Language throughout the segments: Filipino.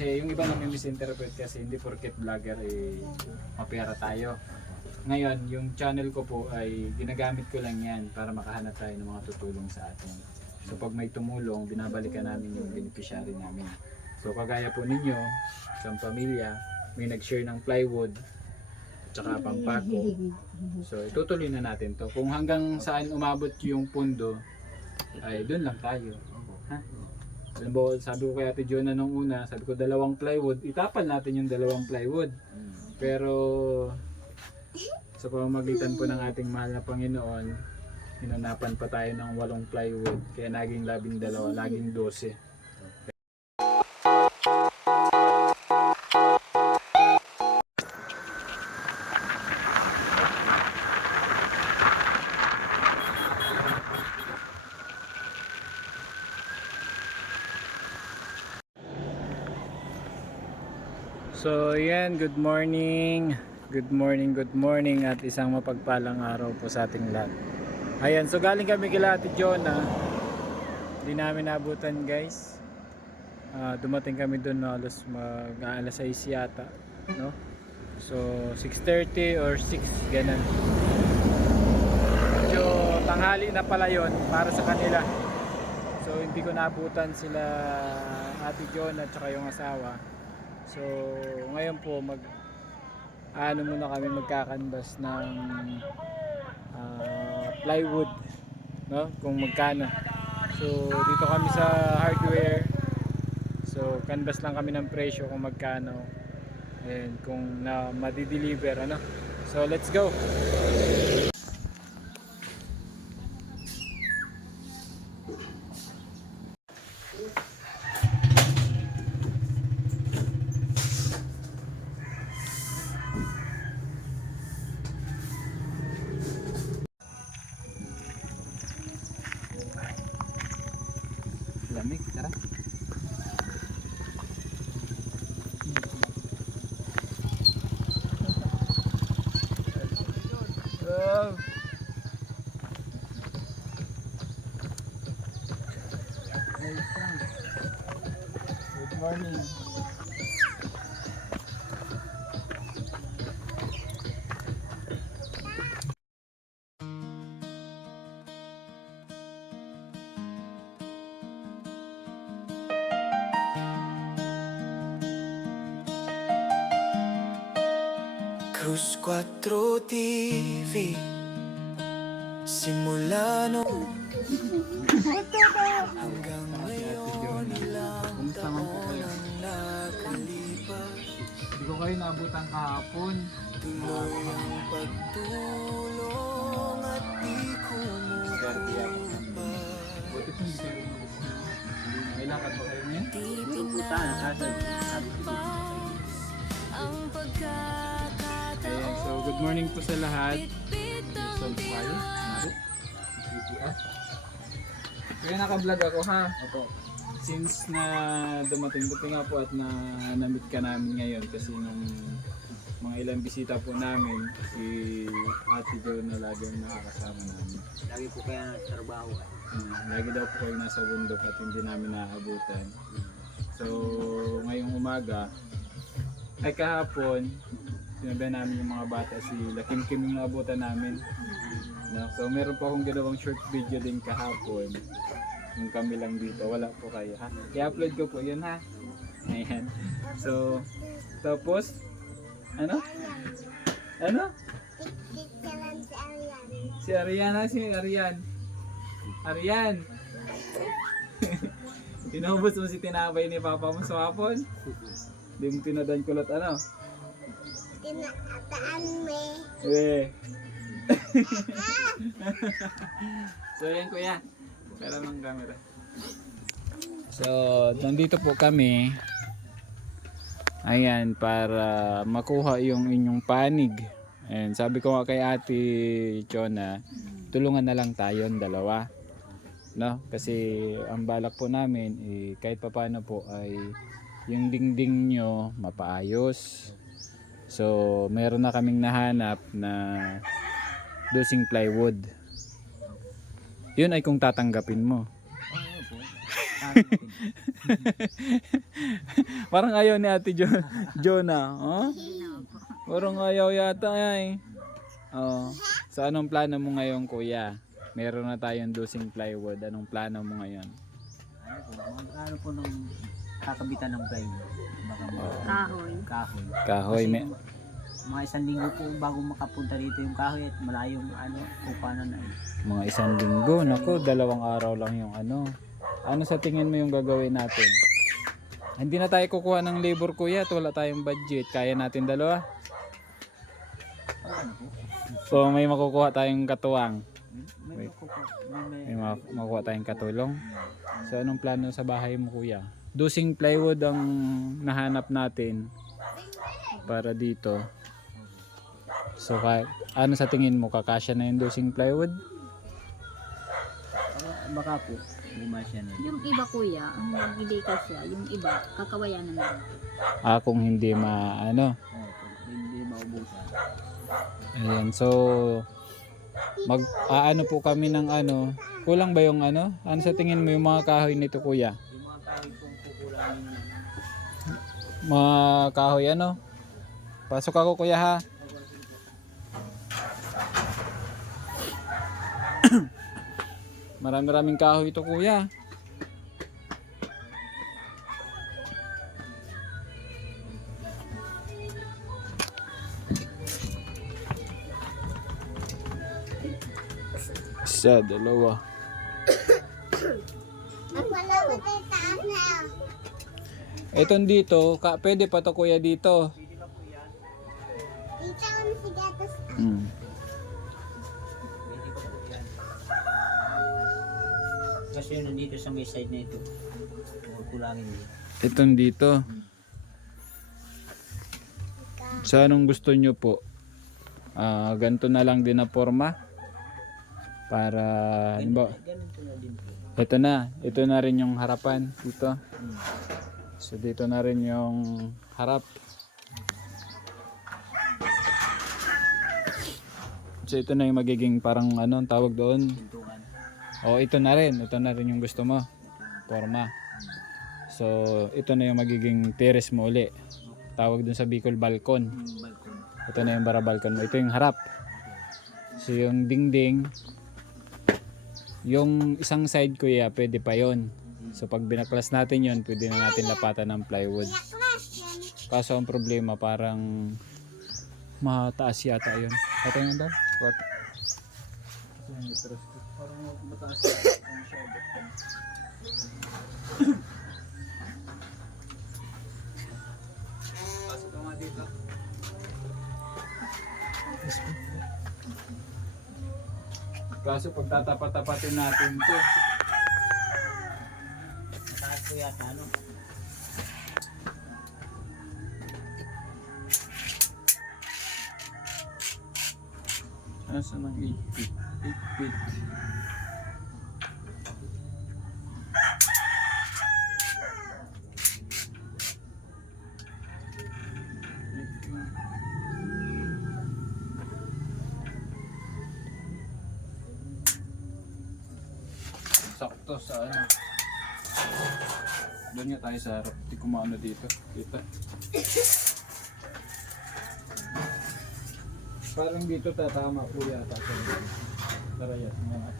Yung iba na may misinterpret kasi hindi porket vlogger mapera tayo. Ngayon, yung channel ko po ay ginagamit ko lang yan para makahanap tayo ng mga tutulong sa atin. So pag may tumulong, binabalikan namin yung beneficiary namin. So kagaya po ninyo, isang pamilya, may nag-share ng plywood at saka pampako. So itutuloy na natin to. Kung hanggang saan umabot yung pundo, ay doon lang tayo. Ha? Alam mo, sabi ko kay Ate Jonah nung una, sabi ko 2 plywood, itapal natin yung 2 plywood. Pero sa pamamagitan po ng ating mahal na Panginoon, hinanapan pa tayo ng 8 plywood, kaya naging 12, naging 12. So yan, good morning. Good morning at isang mapagpalang araw po sa ating lahat. Ayan, so galing kami kila Ate Jonah. Hindi namin nabutan guys. Dumating kami doon alas 6 yata, no? So 6:30 or 6 ganun. Medyo tanghali na pala yon para sa kanila. So hindi ko nabutan sila Ate Jonah at saka yung asawa. So ngayon po muna kami magkakanbas ng plywood, no? Kung magkano. So dito kami sa hardware. So canvas lang kami ng presyo kung magkano and kung na madi-deliver ano. So let's go. Lamig, tara. Oh. Good morning. Cruz 4 TV simula noon hanggang ngayon ilang taon ang nakalipas. Hindi ko kayo naabutan kahapon. Tuloy ang pagtulong at di kumukupa. Buti po hindi kayo naabutan. May lakad ba kayo ngayon? Ang pagkakataon. Ayan, so good morning po sa lahat. So, tayo. Kaya naka-vlog ako ha. Opo. Since na dumating nga po at na-meet ka namin ngayon kasi nung mga ilang bisita po namin si Ate Jo na lagi ang nakakasama namin. Lagi po kaya sa trabaho. Lagi daw po kayo nasa bundok at hindi namin naabutan. So ngayong umaga ay kahapon sinabihan namin yung mga bata si Lakim Kim yung naabutan namin. No? So meron po akong ginawang short video din kahapon. Yung kami lang dito, wala po kayo ha. I-upload ko po yun ha. Ayan. So tapos ano? Si Ariana, si Arian. Arian. Tinubos mo si tinapay ni Papa mo sa hapon? Hindi mo tinadan kulot ano? Tinataan me. So yan kuya. Pera ng camera. So nandito po kami. Ayan para makuha yung inyong panig. And sabi ko nga kay Ate Chona, tulungan na lang tayo dalawa. No? Kasi ang balak po namin kahit papaano po ay yung dingding nyo mapaayos. So meron na kaming nahanap na dosing plywood. Yun ay kung tatanggapin mo. Parang ayaw ni Ate Jonah. Oh? Parang ayaw yata ay. Oh. So anong plano mo ngayon, kuya? Meron na tayong dosing plywood. Anong plano mo ngayon? Ano po nung kakabitan ng plywood? Baka Kahoy. kahoy. Kahoy. Mga 1 linggo po bago makapunta dito yung kahoy at malayong upanan na eh. Mga 1 linggo. Naku, 2 araw lang yung ano. Ano sa tingin mo yung gagawin natin? Hindi na tayo kukuha ng labor, kuya, at wala tayong budget. Kaya natin 2? So may makukuha tayong katuwang. May May makukuha tayong katulong. So anong plano sa bahay mo, kuya? Dosing plywood ang nahanap natin para dito. So ano sa tingin mo, kakasya na yung dosing plywood? baka po bumasya na. Yung iba kuya, ang hindi kasya, yung iba, kakawayanan na. Kung hindi maano. Hindi maubusan. Ayan, so mag-aano po kami ng ano. Kulang ba yung ano? Ano sa tingin mo yung mga kahoy nito, kuya? Yung mga kahoy kong kukulangin na. Mga kahoy ano? Pasok ako, kuya, ha. Maraming kahoy ito, kuya. Isa, dalawa. Etong dito, pwede pa to, kuya, dito. Hmm. Pwede ko po yan. Kasi yun nandito sa may side na ito. Kukulangin din. Itong dito. Sa anong gusto nyo po? Ganito na lang din na forma. Para, ano ba? Ganito na din po. Ito na rin yung harapan dito. So dito na rin yung harap. So ito na yung magiging parang ano, tawag doon. Pintuan. Ito na rin yung gusto mo. Forma. So ito na yung magiging terrace mo uli. Tawag doon sa Bicol balcon. Yung balkon. Ito na yung bara balcon mo. Ito yung harap. So yung dingding, yung isang side, kuya, pwede pa yon. So pag binaklas natin yon, pwede na natin lapatan ng plywood. Kaso ang problema, parang mataas yata yun. Patay nga daw? What? Parang mataas yata ang masyado. Pasok ka nga dito. Kaso pag tatapat-tapatin natin to, Mataas ko yata ano. nasa ng 8 feet? 8 feet. Sakto sa ano. Doon nga tayo sa harap. Di kumano dito. Kita. Parang dito tatama po yata sa tara yan. Mga.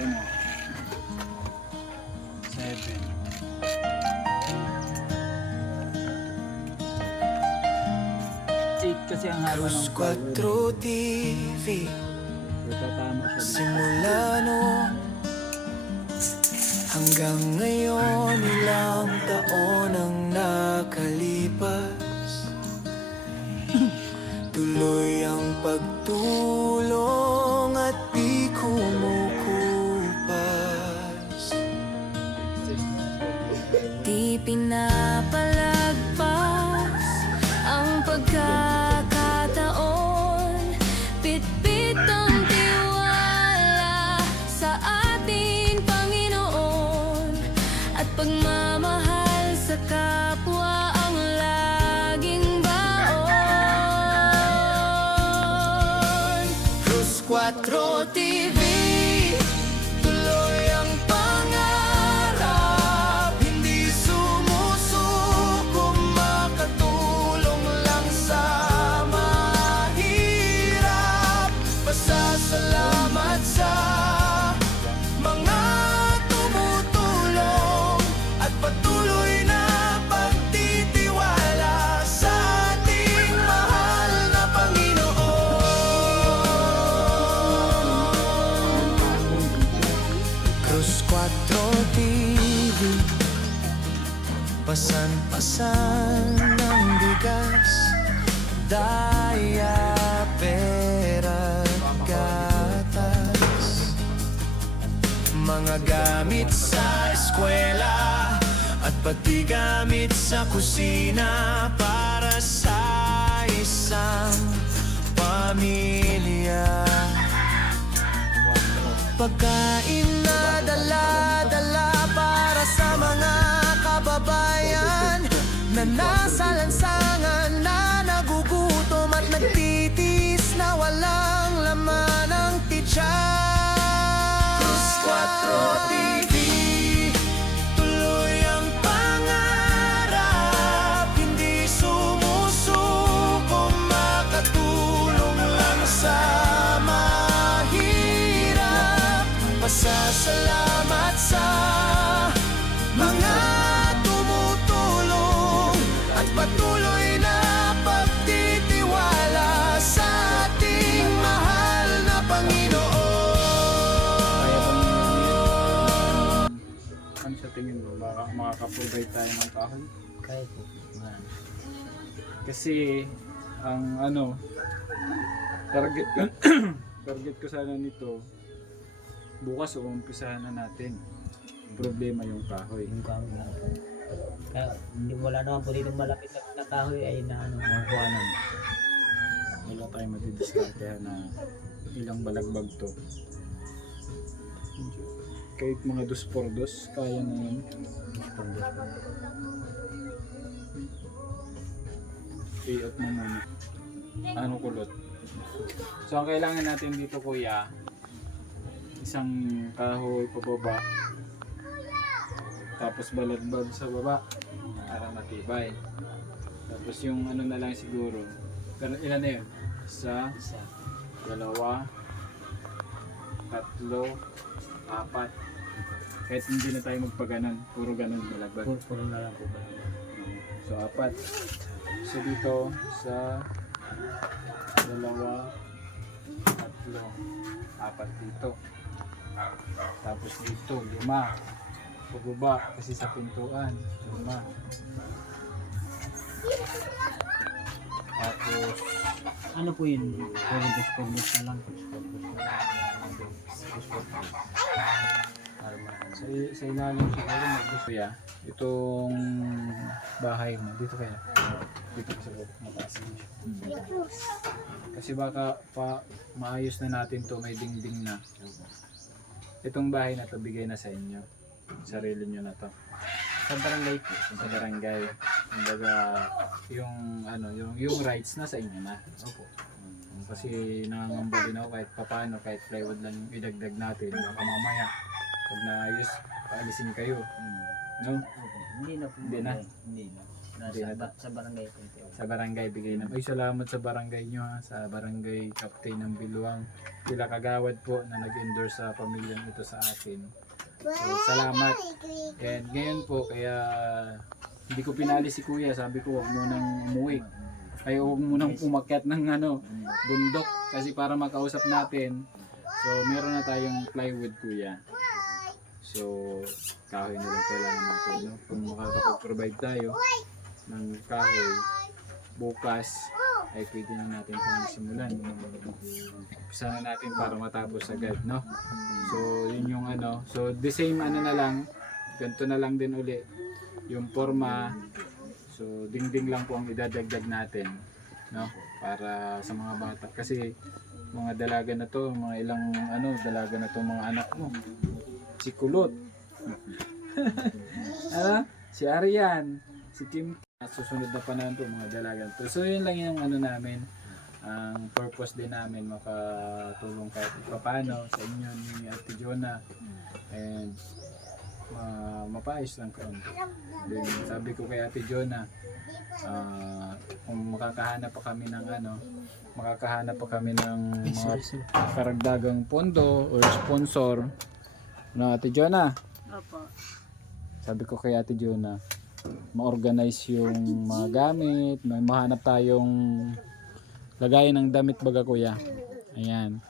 Ano? 7. 8 kasi ang haba ng plywood. 4 TV So, tatama siya dito. simula noon hanggang ngayon, ilang taon ang nakalipas. Tuloy ang pagtulong at di kumukupas. Di pinapalagpas ang pagkakataon. Pitpit ang tiwala sa ating Panginoon. Iwasan ng bigas, daya, pera, gatas, mga gamit sa eskwela at pati gamit sa kusina para sa isang pamilya. Pagkain na dala-dala para sa mga kababayan na nasa lansangan, na nagugutom at nagtitis na walang laman ng tiyan. Plus 4 TV, tuloy ang pangarap, hindi sumusuko, makatulong lang sa mahirap. Pasasalamat sa mga tumutulong at patuloy na pagtitiwala sa ating mahal na Panginoon. Ano sa tingin mo? Makaka-provide tayo ng kahoy? Kaya po. Marami. Kasi ang ano, target target ko sana nito, bukas uumpisahan na natin. Problema yung kahoy. Yung kahoy lang po. Kaya hindi, wala naman po dito malapit na kahoy ay na ano, makuhanan. Wala tayong matidiskartehan na ilang balagbag to. Kahit mga 2x2, kaya na yun. I-out mo muna. Ano kulot? So ang kailangan natin dito kuya, isang kahoy pababa, tapos balagbag sa baba para matibay. Tapos yung ano na lang siguro, pero ilan na yun? Isa, dalawa, tatlo, apat. Kahit hindi na tayo magpaganon, puro ganon balagbag. Puro na lang po ba? So apat. So dito sa dalawa, tatlo, apat dito. Tapos dito, 5. Pababa kasi sa pintuan, 5. Tapos Ano po yun? Puro dos na lang po. sa ilalim siguro mag-gusto ya. Itong bahay mo, dito kaya. Dito ka sa baba, mataas. Kasi baka pa maayos na natin to, may dingding na. Itong bahay na to, bigay na sa inyo. Sarili nyo na to. Sa barangay po. Sa barangay. Kumbaga, yung ano, yung rights na sa inyo na. Opo. Kasi nangangamba din ako kahit papaano, kahit plywood lang yung idagdag natin. Baka mamaya, pag naayos, paalisin kayo. No? Opo. Hindi na po. Hindi na? Hindi na. Hindi na. Sa barangay po. Sa barangay bigay na. Ay, salamat sa barangay nyo ha, sa barangay Captain ng Biluang. Sila kagawad po na nag-endorse sa pamilyang ito sa atin. So, salamat. And ngayon po, kaya hindi ko pinali si kuya. Sabi ko, huwag munang umuwi. Ay, huwag munang umakyat ng ano, bundok. Kasi para makausap natin. So, meron na tayong plywood kuya. So, kahoy na lang kailangan natin. No? Kung makakapag-provide tayo ng kahoy, bukas ay pwede na natin itong simulan. Umpisa na natin para matapos agad, no? So, yun yung ano. So, the same ano na lang, ganito na lang din uli. Yung forma, so dingding lang po ang idadagdag natin, no? Para sa mga bata. Kasi mga dalaga na to, mga ilang ano, dalaga na to mga anak mo. Si Kulot. Si Arian, si Kim. At susunod na panahon po mga dalaga to. So yun lang yung ano namin, ang purpose din namin makatulong kahit paano sa inyo ni Ate Jonah, and mapaayos lang karon. Then sabi ko kay Ate Jonah, kung makakahanap pa kami ng ano, makakahanap pa kami ng mga karagdagang pondo or sponsor, no Ate Jonah? Opo. Sabi ko kay Ate Jonah, ma-organize yung mga gamit, may mahanap tayong lagayan ng damit baga kuya. Ayan.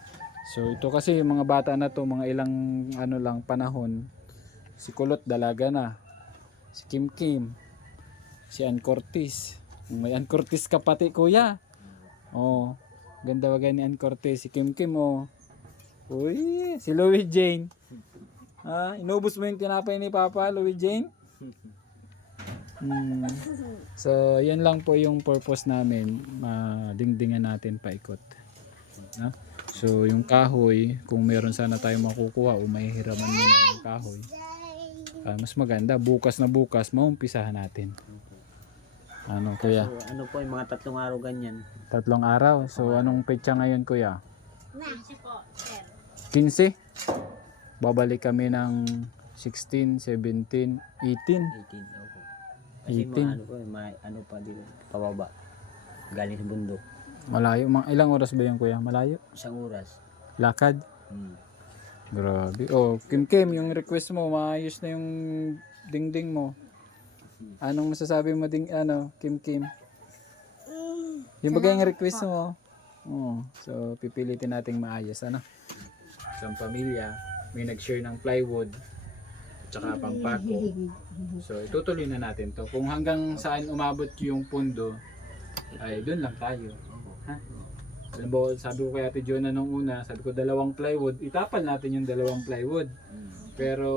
So ito kasi yung mga bata na to, mga ilang ano lang panahon. Si Kulot dalaga na. Si Kim Kim. Si Ann Cortez. May Ann Cortez ka pati kuya. Oh, ganda wagay ni Ann Cortez. Si Kim Kim oh. Uy, si Louie Jane. Ah, inubos mo yung tinapay ni Papa, Louie Jane? So, yan lang po yung purpose namin. Dingdingan natin paikot. No? So, yung kahoy, kung meron sana tayong makukuha o may hiraman mo ng kahoy, mas maganda. Bukas na bukas, maumpisahan natin. Ano, kuya? So, ano po yung mga 3 araw ganyan. 3 araw. So, anong petsa ngayon, kuya? 15? Babalik kami ng 16, 17, 18. 18. Opo. Kasi 18. mga ano po, may ano pa dito, pababa. Galing sa bundok. Malayo. Ilang oras ba yan, kuya? Malayo? 1 oras. Lakad? Grabe. Oh, Kim Kim, yung request mo, maayos na yung dingding mo. Anong masasabi mo Kim Kim? Yung bagay yung request mo. Oh, so pipilitin nating maayos, ano? Isang pamilya, may nag-share ng plywood at saka pampako. So itutuloy na natin to. Kung hanggang saan umabot yung pundo, ay doon lang tayo. Ha? Alam mo, sabi ko kay Ate Jonah nung una, sabi ko 2 plywood, itapal natin yung 2 plywood. Pero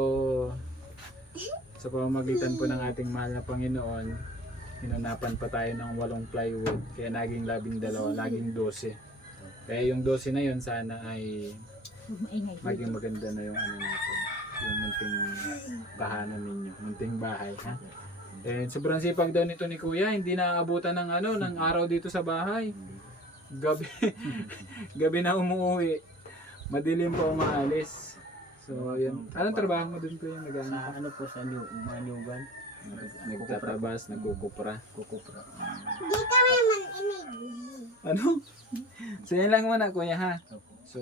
sa pamamagitan po ng ating mahal na Panginoon, hinanapan pa tayo ng 8 plywood, kaya naging 12, naging 12. Kaya yung 12 na yun sana ay maging maganda na yung ano natin, yung munting tahanan ninyo, munting bahay, ha? And sobrang sipag daw nito ni Kuya, hindi naaabutan ng ng araw dito sa bahay. Gabi gabi na umuwi. Madilim pa umaalis. So, yan. Anong trabaho mo dun, Kuya? Sa ano po sa mga nyugan. Nagtatabas, nagkukupra. Kukupra. Ano? So, yan lang muna, Kuya, ha? So,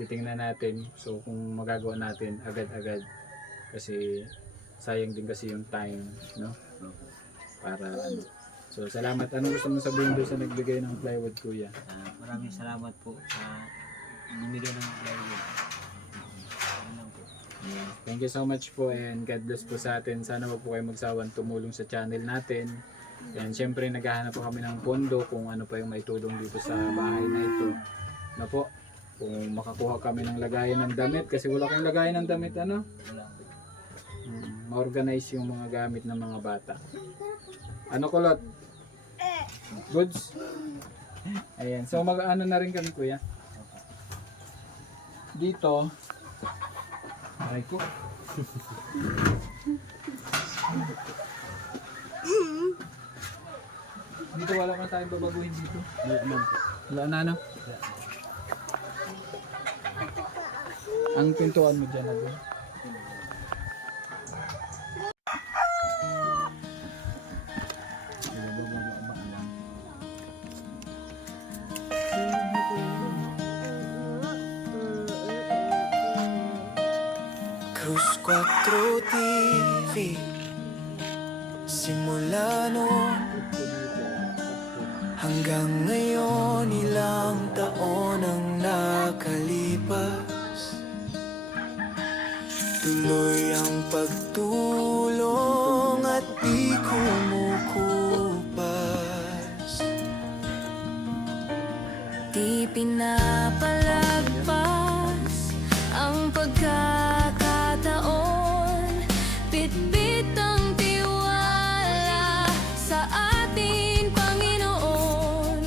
titingnan natin. So, kung magagawa natin agad-agad. Kasi, sayang din kasi yung time, no? Para, So, salamat. Anong gusto mo sabihin doon sa nagbigay ng plywood, Kuya? Maraming salamat po sa binigyan ng plywood. Ano lang po. Thank you so much po and God bless po sa atin. Sana wag po kayo magsawang tumulong sa channel natin. And syempre naghahanap po kami ng pondo kung ano pa yung maitulong dito sa bahay na ito. Na po, kung makakuha kami ng lagayan ng damit kasi wala kayong lagayan ng damit, ano? Wala po. Ma-organize yung mga gamit ng mga bata. Ano, kulot? Goods? Ayan. So mag-ano na rin kami, Kuya. Dito. Aray ko. Dito wala ka tayong babaguhin dito. Wala na, ano? Ang pintuan mo dyan na doon. Cruz 4 TV. Simula noon hanggang ngayon, ilang taon ang nakalipas. Tuloy ang pagtulong at di kumukupas. Di pinapalagpas ang pagkakataon, bitbit ang tiwala sa ating Panginoon,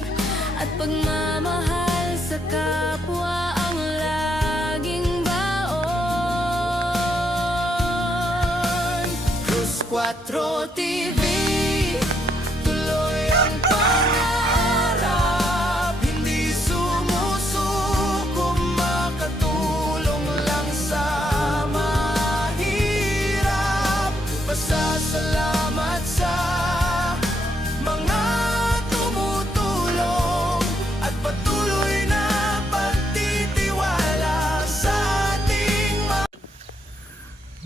at pagmamahal sa kapwa ang laging baon. Cruz 4 TV, tuloy ang pangarap, hindi sumusuko, makatulong lang sa mahirap. Pasasalamat sa mga tumutulong at patuloy na pagtitiwala sa ating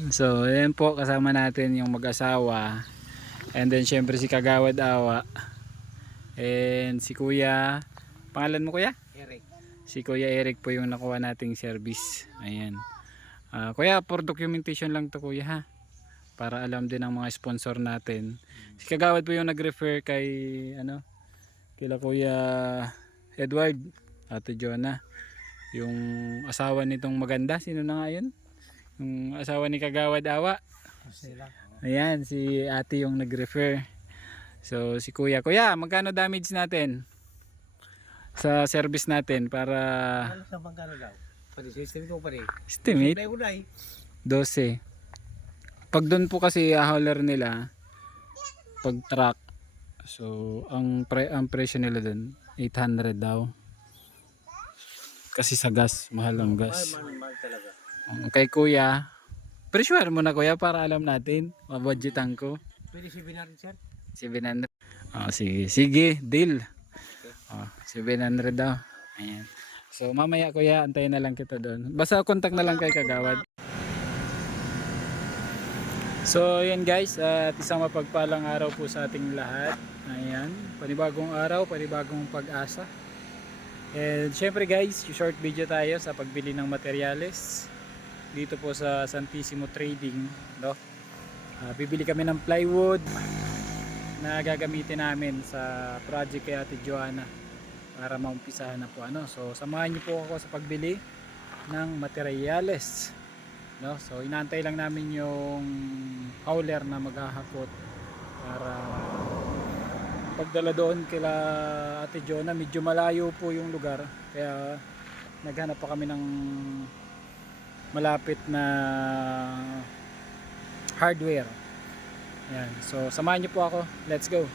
So, ayan po, kasama natin yung mag-asawa. And then, syempre si Kagawad Awa. And si Kuya, pangalan mo, Kuya? Eric. Si Kuya Eric po yung nakuha nating service. Ayan. Kuya, for documentation lang to, Kuya, ha? para alam din ng mga sponsor natin. Si Kagawad po yung nag-refer kay kila Kuya Edward, Ate Jonah, yung asawa nitong maganda. Sino na nga yun? Yung asawa ni Kagawad Awa. Ayan, si ate yung nag-refer. So si Kuya, magkano damage natin sa service natin para Sa magkano daw? Pati system ko pa rin. estimate? 12. Pag doon po kasi hauler nila, pag truck, so ang presyo nila doon 800 daw. Kasi sa gas, mahal ang gas. Mahal talaga. Kay Kuya, presyuhan mo na Kuya para alam natin, mabudgetan ko. Pwede 700 sir? 700. Sige, deal. 700 daw. Ayan. So mamaya Kuya, antayin na lang kita doon. Basta contact na lang kay Kagawad. So yan guys, at isang mapagpalang araw po sa ating lahat. Ayan, panibagong araw, panibagong pag-asa. And syempre guys, short video tayo sa pagbili ng materyales dito po sa Santissimo Trading, no? Bibili kami ng plywood na gagamitin namin sa project kay Ate Joanna para maumpisahan na po So samahan niyo po ako sa pagbili ng materyales, no? So inaantay lang namin yung hauler na maghahakot para pagdala doon kila Ate Joanna. Medyo malayo po yung lugar, kaya naghanap pa kami ng malapit na hardware. Ayan. So samahan niyo po ako. Let's go.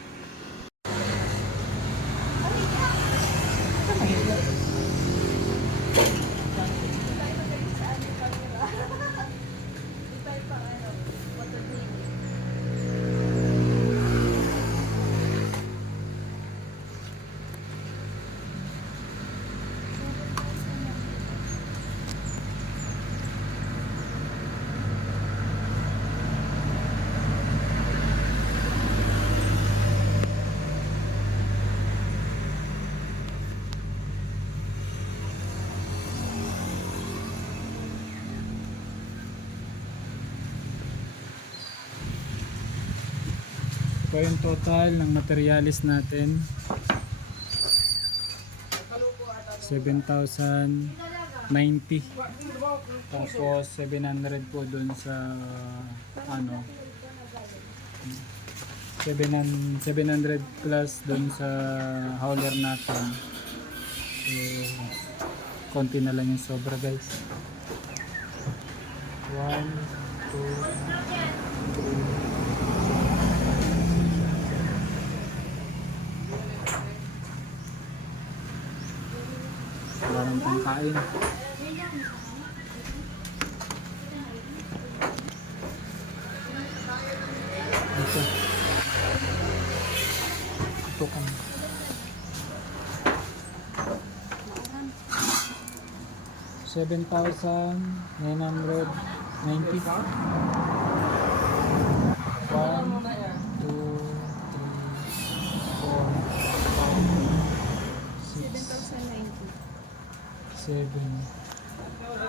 Ito yung total ng materialis natin. 7,090. Tapos 700 po dun sa 700 plus dun sa hauler natin. So konti na lang yung sobra guys. 1, 2, 3. Wala nang pangkain. Ito. Ito kan. 7,990. 7,090.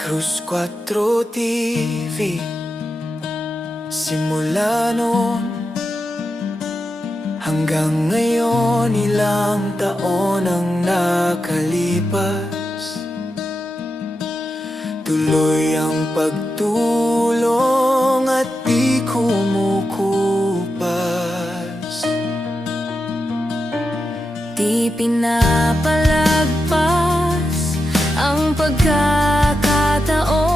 Cruz 4 TV. Simula noon hanggang ngayon, ilang taon ang nakalipas. Tuloy ang pagtulong at di kumukupas. Di pinapalagpas ang pagkakataon.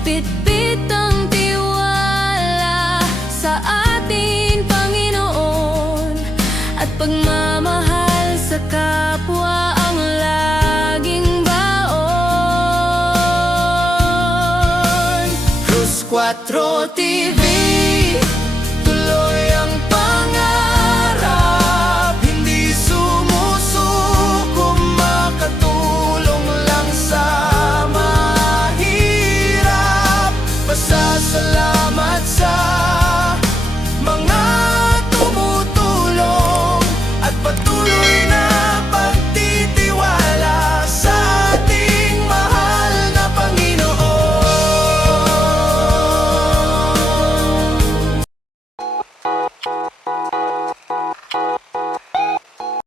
Bitbit ang tiwala sa ating Panginoon, at pagmamahal sa kapwa ang laging baon. Cruz 4 TV.